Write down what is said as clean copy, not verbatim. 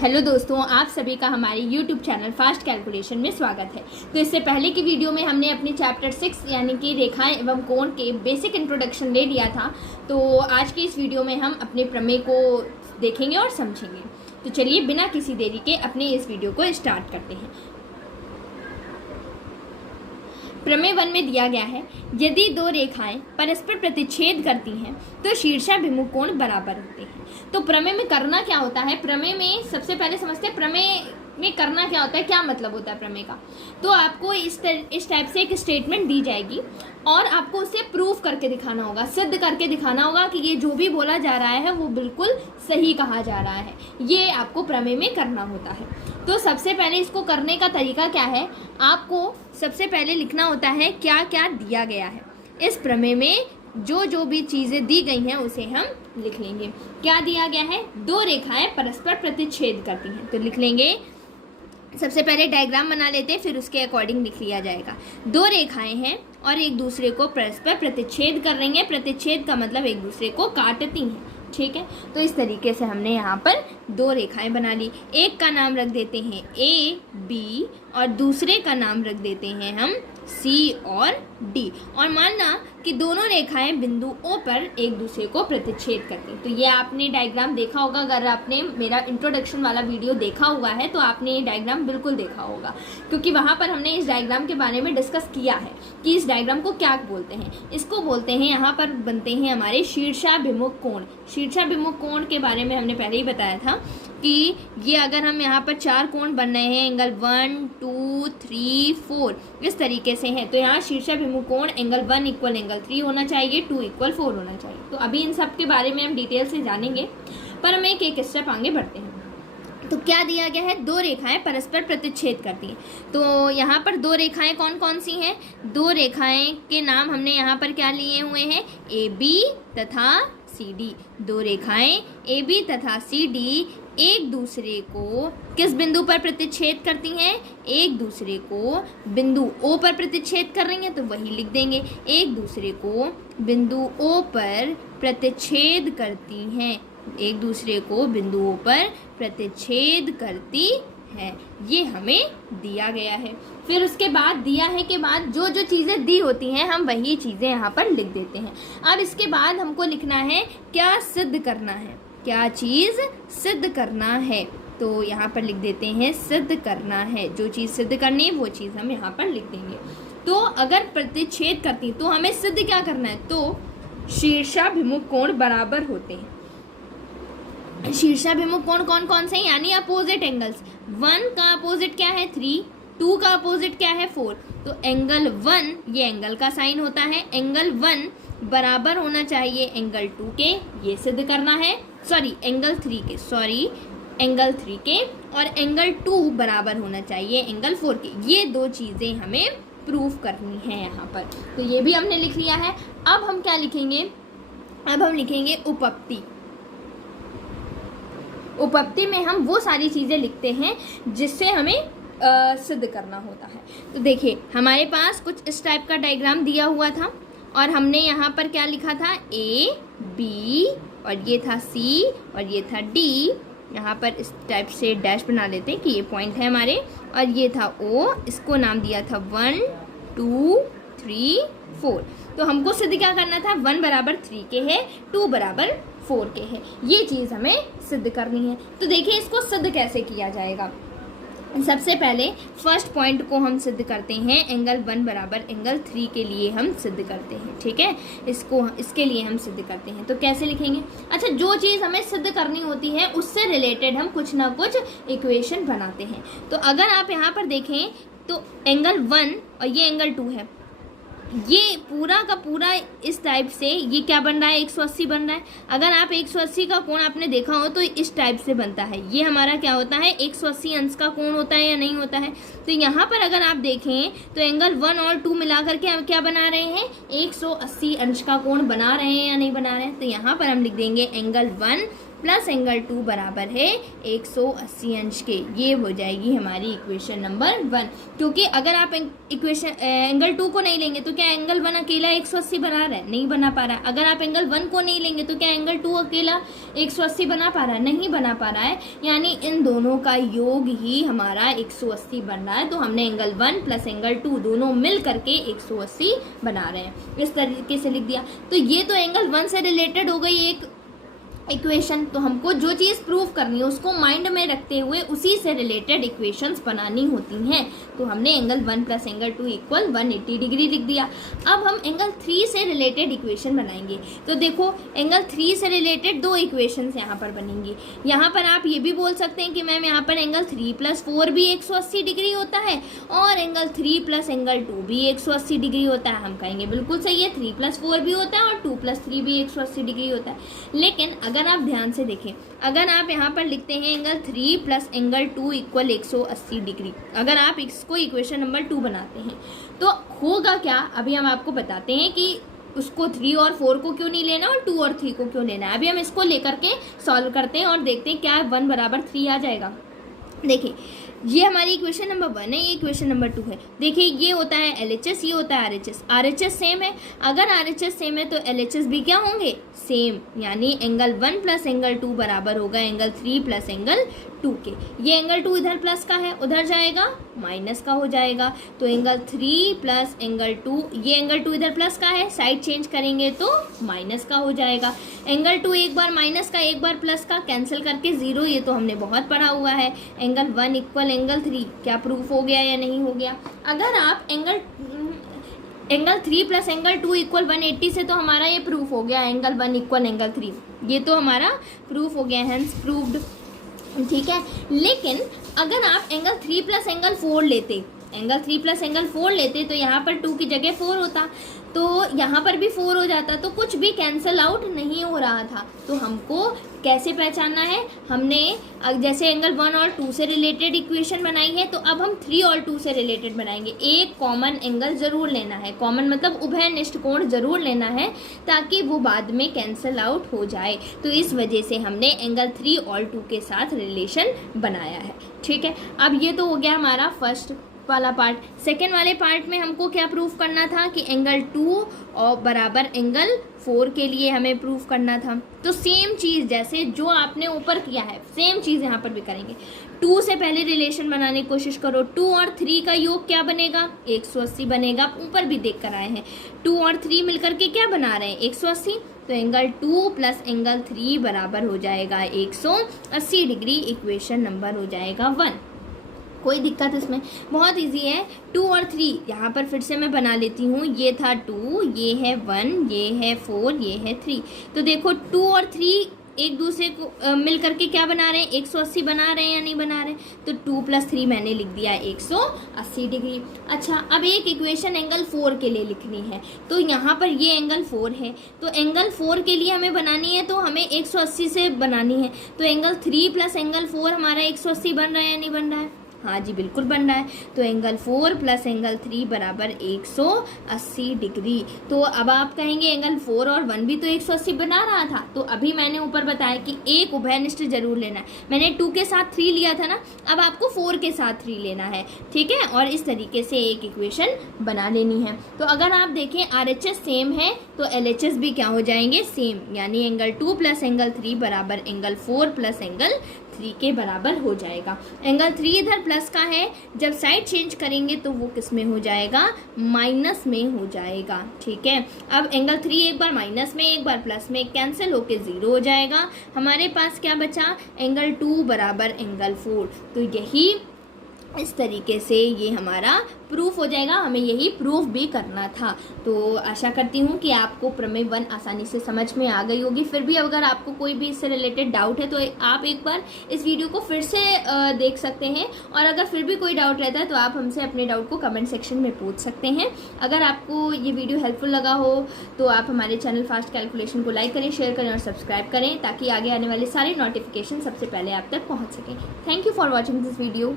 Hello दोस्तों, आप सभी का हमारे YouTube चैनल फास्ट कैलकुलेशन में स्वागत है। तो इससे पहले की वीडियो में हमने अपनी चैप्टर 6 यानी कि रेखाएं एवं कोण के बेसिक इंट्रोडक्शन ले लिया था। तो आज की इस वीडियो में हम अपने प्रमेय को देखेंगे और समझेंगे। तो चलिए बिना किसी देरी के अपने इस वीडियो को स्टार्ट करते हैं। प्रमेय 1 में दिया गया है, यदि दो रेखाएं परस्पर प्रतिच्छेद करती हैं तो शीर्षाभिमुख कोण बराबर होते हैं। तो प्रमेय में करना क्या होता है, प्रमेय में सबसे पहले समझते हैं प्रमेय में करना क्या होता है, क्या मतलब होता है प्रमेय का। तो आपको इस टाइप से एक स्टेटमेंट दी जाएगी और आपको उसे प्रूफ करके दिखाना होगा, सिद्ध करके दिखाना होगा कि ये जो भी बोला जा रहा है वो बिल्कुल सही कहा जा रहा है। ये आपको प्रमेय में करना होता है। तो सबसे पहले इसको करने का तरीका क्या है, आपको सबसे पहले लिखना होता है क्या क्या दिया गया है। इस प्रमेय में जो भी चीज़ें दी गई हैं उसे हम लिख लेंगे। क्या दिया गया है, दो रेखाएं परस्पर प्रतिच्छेद करती हैं। तो लिख लेंगे, सबसे पहले डायग्राम बना लेते हैं, फिर उसके अकॉर्डिंग लिख लिया जाएगा। दो रेखाएं हैं और एक दूसरे को परस्पर प्रतिच्छेद कर रही हैं। प्रतिच्छेद का मतलब एक दूसरे को काटती हैं, ठीक है। तो इस तरीके से हमने यहाँ पर दो रेखाएं बना ली। एक का नाम रख देते हैं ए बी और दूसरे का नाम रख देते हैं हम सी और डी। और मानना कि दोनों रेखाएं बिंदु ओ पर एक दूसरे को प्रतिच्छेद करती हैं। तो ये आपने डायग्राम देखा होगा, अगर आपने मेरा इंट्रोडक्शन वाला वीडियो देखा हुआ है तो आपने ये डायग्राम बिल्कुल देखा होगा, क्योंकि वहाँ पर हमने इस डायग्राम के बारे में डिस्कस किया है कि इस डायग्राम को क्या बोलते हैं। इसको बोलते हैं, यहाँ पर बनते हैं हमारे शीर्षाभिमुख कोण। शीर्षाभिमुख कोण के बारे में हमने पहले ही बताया था कि ये अगर हम यहाँ पर चार कोण बन रहे हैं, एंगल 1 2 3 4 इस तरीके से हैं, तो यहाँ शीर्षाभिमुख कोण एंगल 1 इक्वल एंगल 3 होना चाहिए, 2 इक्वल 4 होना चाहिए। तो अभी इन सब के बारे में हम डिटेल से जानेंगे, पर हम एक स्टेप आगे बढ़ते हैं। तो क्या दिया गया है, दो रेखाएं परस्पर प्रतिच्छेद करती हैं। तो यहाँ पर दो रेखाएं कौन कौन सी हैं, दो रेखाएं के नाम हमने यहाँ पर क्या लिए हुए हैं, ए बी तथा सी डी। दो रेखाएं ए बी तथा सी डी एक दूसरे को किस बिंदु पर प्रतिच्छेद करती हैं, एक दूसरे को बिंदु ओ पर प्रतिच्छेद कर रही हैं, तो वही लिख देंगे, एक दूसरे को बिंदु ओ पर प्रतिच्छेद करती हैं, एक दूसरे को बिंदुओं पर प्रतिच्छेद करती है। ये हमें दिया गया है। फिर उसके बाद दिया है के बाद जो चीज़ें दी होती हैं हम वही चीज़ें यहाँ पर लिख देते हैं। अब इसके बाद हमको लिखना है क्या सिद्ध करना है, क्या चीज़ सिद्ध करना है। तो यहाँ पर लिख देते हैं सिद्ध करना है, जो चीज़ सिद्ध करनी है वो चीज़ हम यहाँ पर लिख देंगे। तो अगर प्रतिच्छेद करती तो हमें सिद्ध क्या करना है, तो शीर्षाभिमुख कोण बराबर होते हैं। शीर्षाभिमुख कोण कौन कौन से हैं, यानी अपोजिट एंगल्स। 1 का अपोजिट क्या है 3, 2 का अपोजिट क्या है 4। तो एंगल 1 ये एंगल का साइन होता है, एंगल 1 बराबर होना चाहिए एंगल 2 के, ये सिद्ध करना है, सॉरी एंगल 3 के, एंगल 3 के, और एंगल 2 बराबर होना चाहिए एंगल 4 के। ये दो चीज़ें हमें प्रूफ करनी है यहाँ पर। तो ये भी हमने लिख लिया है। अब हम क्या लिखेंगे, अब हम लिखेंगे उपपत्ति। उपपत्ति में हम वो सारी चीज़ें लिखते हैं जिससे हमें सिद्ध करना होता है। तो देखिए हमारे पास कुछ इस टाइप का डायग्राम दिया हुआ था और हमने यहाँ पर क्या लिखा था, ए बी और ये था सी और ये था डी। यहाँ पर इस टाइप से डैश बना लेते हैं कि ये पॉइंट है हमारे, और ये था ओ, इसको नाम दिया था 1 2 3 4। तो हमको सिद्ध क्या करना था, 1 बराबर 3 के है, 2 बराबर 4 के है, ये चीज़ हमें सिद्ध करनी है। तो देखिए इसको सिद्ध कैसे किया जाएगा। सबसे पहले फर्स्ट पॉइंट को हम सिद्ध करते हैं, एंगल 1 बराबर एंगल 3 के लिए हम सिद्ध करते हैं, ठीक है। इसके लिए हम सिद्ध करते हैं। तो कैसे लिखेंगे, अच्छा जो चीज़ हमें सिद्ध करनी होती है उससे रिलेटेड हम कुछ ना कुछ इक्वेशन बनाते हैं। तो अगर आप यहाँ पर देखें तो एंगल 1 और ये एंगल 2 है, ये पूरा का पूरा इस टाइप से ये क्या बन रहा है, 180 बन रहा है। अगर आप 180 का कोण आपने देखा हो तो इस टाइप से बनता है। ये हमारा क्या होता है, 180 अंश का कोण होता है या नहीं होता है। तो यहाँ पर अगर आप देखें तो एंगल 1 और 2 मिला करके हम क्या बना रहे हैं, 180 अंश का कोण बना रहे हैं या नहीं बना रहे हैं। तो यहाँ पर हम लिख देंगे एंगल 1 प्लस एंगल 2 बराबर है 180 अंश के। ये हो जाएगी हमारी इक्वेशन नंबर 1। क्योंकि अगर आप इक्वेशन एंगल 2 को नहीं लेंगे तो क्या एंगल 1 अकेला 180 बना रहा है? नहीं बना पा रहा। अगर आप एंगल 1 को नहीं लेंगे तो क्या एंगल 2 अकेला 180 बना पा रहा है? नहीं बना पा रहा है। यानी इन दोनों का योग ही हमारा 180 बन रहा है। तो हमने एंगल 1 प्लस एंगल 2 दोनों मिल करके 180 बना रहे हैं, इस तरीके से लिख दिया। तो ये तो एंगल 1 से रिलेटेड हो गई एक इक्वेशन। तो हमको जो चीज़ प्रूव करनी है उसको माइंड में रखते हुए उसी से रिलेटेड इक्वेशंस बनानी होती हैं। तो हमने angle 1 plus angle 2 equal 180 degree लिख दिया। अब हम एंगल 3 से रिलेटेड इक्वेशन बनाएंगे। तो देखो एंगल 3 से रिलेटेड 2 इक्वेशंस यहाँ पर बनेंगी। यहाँ पर आप ये भी बोल सकते हैं कि मैम यहाँ पर एंगल 3 प्लस 4 भी 180 डिग्री होता है और एंगल 3 प्लस एंगल 2 भी 180 डिग्री होता है। हम कहेंगे बिल्कुल सही है, 3 प्लस 4 भी होता है और 2 प्लस 3 भी 180 डिग्री होता है। लेकिन अगर आप ध्यान से देखें, अगर आप यहाँ पर लिखते हैं angle 3 plus angle 2 equal 180 degree, अगर आप इसको इक्वेशन नंबर 2 बनाते हैं तो होगा क्या, अभी हम आपको बताते हैं कि उसको 3 और 4 को क्यों नहीं लेना और 2 और 3 को क्यों लेना है। अभी हम इसको लेकर के सॉल्व करते हैं और देखते हैं क्या 1 बराबर 3 आ जाएगा। देखिए ये हमारी इक्वेशन नंबर 1 है, ये इक्वेशन नंबर 2 है। देखिए ये होता है LHS, ये होता है RHS। RHS सेम है, अगर RHS सेम है तो LHS भी क्या होंगे? सेम। यानी एंगल 1 प्लस एंगल 2 बराबर होगा एंगल 3 प्लस एंगल 2 के। ये एंगल 2 इधर प्लस का है, उधर जाएगा माइनस का हो जाएगा। तो एंगल 3 प्लस एंगल 2, ये एंगल 2 इधर प्लस का है, साइड चेंज करेंगे तो माइनस का हो जाएगा। एंगल 2 एक बार माइनस का एक बार प्लस का, कैंसिल करके 0, ये तो हमने बहुत पढ़ा हुआ है। एंगल 1 इक्वल एंगल 3, क्या प्रूफ हो गया या नहीं हो गया? अगर आप एंगल 3 प्लस एंगल 2 इक्वल 180 से तो हमारा ये प्रूफ हो गया एंगल 1 इक्वल एंगल 3, ये तो हमारा प्रूफ हो गया, हेंस प्रूव्ड। ठीक है, लेकिन अगर आप एंगल 3 प्लस एंगल 4 लेते, एंगल 3 प्लस एंगल 4 लेते तो यहाँ पर 2 की जगह 4 होता, तो यहाँ पर भी 4 हो जाता, तो कुछ भी कैंसिल आउट नहीं हो रहा था। तो हमको कैसे पहचानना है? हमने जैसे एंगल 1 और 2 से रिलेटेड इक्वेशन बनाई है, तो अब हम 3 और 2 से रिलेटेड बनाएंगे। एक कॉमन एंगल ज़रूर लेना है, कॉमन मतलब उभयनिष्ठ कोण ज़रूर लेना है ताकि वो बाद में कैंसिल आउट हो जाए। तो इस वजह से हमने एंगल 3 और 2 के साथ रिलेशन बनाया है। ठीक है, अब ये तो हो गया हमारा फर्स्ट वाला पार्ट। सेकेंड वाले पार्ट में हमको क्या प्रूफ करना था कि एंगल 2 और बराबर एंगल 4 के लिए हमें प्रूफ करना था। तो सेम चीज़ जैसे जो आपने ऊपर किया है सेम चीज़ यहाँ पर भी करेंगे। 2 से पहले रिलेशन बनाने की कोशिश करो। 2 और 3 का योग क्या बनेगा? 180 बनेगा। ऊपर भी देख कर आए हैं 2 और 3 मिलकर के क्या बना रहे हैं? 180। तो एंगल 2 प्लस एंगल 3 बराबर हो जाएगा 180 डिग्री। इक्वेशन नंबर हो जाएगा 1। कोई दिक्कत इसमें? बहुत इजी है। 2 और 3 यहाँ पर फिर से मैं बना लेती हूँ। ये था 2, ये है 1, ये है 4, ये है 3। तो देखो 2 और 3 एक दूसरे को मिल करके क्या बना रहे हैं? 180 बना रहे हैं या नहीं बना रहे? तो 2 प्लस 3 मैंने लिख दिया 180 डिग्री। अच्छा, अब एक इक्वेशन एंगल 4 के लिए लिखनी है। तो यहाँ पर ये एंगल 4 है, तो एंगल 4 के लिए हमें बनानी है तो हमें 180 से बनानी है। तो एंगल 3 प्लस एंगल 4 हमारा 180 बन रहा है या नहीं बन रहा है? हाँ जी, बिल्कुल बन रहा है। तो एंगल 4 प्लस एंगल 3 बराबर 180 डिग्री। तो अब आप कहेंगे एंगल 4 और 1 भी तो 180 बना रहा था। तो अभी मैंने ऊपर बताया कि एक उभयनिष्ठ जरूर लेना है। मैंने 2 के साथ 3 लिया था ना, अब आपको 4 के साथ 3 लेना है। ठीक है, और इस तरीके से एक इक्वेशन बना लेनी है। तो अगर आप देखें RHS सेम है तो LHS भी क्या हो जाएंगे? सेम। यानी एंगल 2 प्लस एंगल 3 बराबर एंगल 4 प्लस एंगल 3 के बराबर हो जाएगा। एंगल 3 इधर प्लस का है, जब साइड चेंज करेंगे तो वो किस में हो जाएगा? माइनस में हो जाएगा। ठीक है, अब एंगल 3 एक बार माइनस में एक बार प्लस में कैंसिल होके 0 हो जाएगा। हमारे पास क्या बचा? एंगल 2 बराबर एंगल 4। तो यही इस तरीके से ये हमारा प्रूफ हो जाएगा। हमें यही प्रूफ भी करना था। तो आशा करती हूँ कि आपको प्रमेय 1 आसानी से समझ में आ गई होगी। फिर भी अगर आपको कोई भी इससे रिलेटेड डाउट है तो आप एक बार इस वीडियो को फिर से देख सकते हैं, और अगर फिर भी कोई डाउट रहता है तो आप हमसे अपने डाउट को कमेंट सेक्शन में पूछ सकते हैं। अगर आपको ये वीडियो हेल्पफुल लगा हो तो आप हमारे चैनल फास्ट कैलकुलेशन को लाइक करें, शेयर करें और सब्सक्राइब करें ताकि आगे आने वाले सारे नोटिफिकेशन सबसे पहले आप तक पहुँच सकें। Thank you for watching this video.